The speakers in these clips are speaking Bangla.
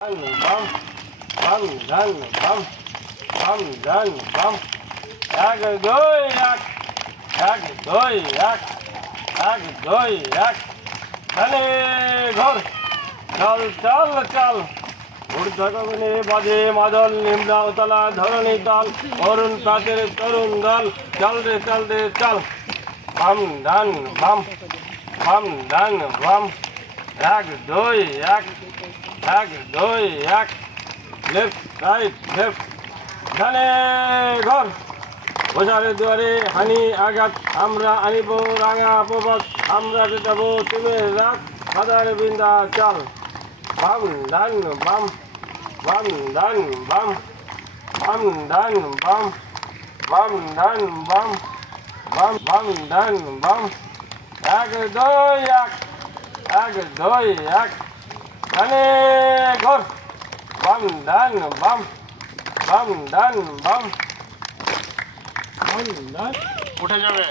bum, bum, done, done, bum. Yak, doi, yak, doi, yak, doi, yak. Chale, ঘর চল চল চল ঊর্ধ্ব গগনে বাজে মাদল নিম্নাতলা ধরণী তল অরুণ প্রাতের তরুণ দল চল রে চল বাম ডান বাম ডান বাম এক দুই এক দুই এক লেফট রাইট লেফট ডানে ঘর ওঝারে দুয়ারে হানি আঘাত আমরা আনিব রাঙা প্রভাত আমরা যেতাবো তুমি রাত সাদার বিন্দা চাল বাম ডান বাম ডান বাম ডান বাম ডান বাম ডান বাম এক দুই এক ডানে ঘর বাম ডান বাম ডান বাম উঠে যাবে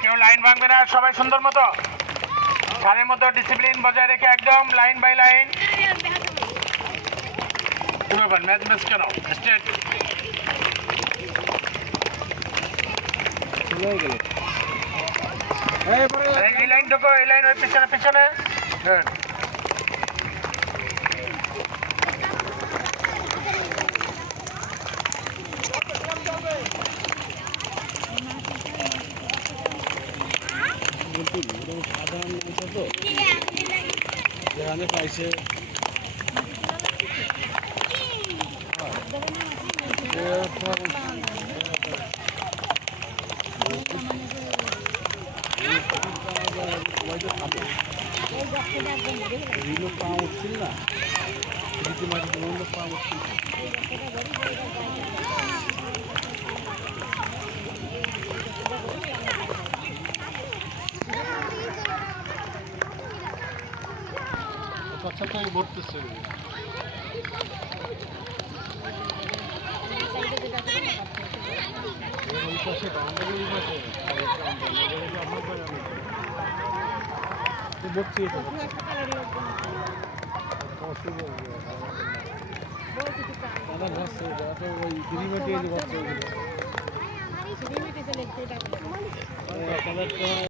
কেউ লাইন ভাঙবে না, সবাই সুন্দর মতো সারের মতো ডিসিপ্লিন বজায় রেখে একদম লাইন বাই লাইন। ম্যাচ কেন স্টেট এই লাইন ঢোকো, এই লাইন ওই পিছনে পিছনে। সাধারণ তো যেখানে পাইছে পাওয়া উঠছিল না পাওয়া উঠছিল। আচ্ছা তো ভরতেছে দাদা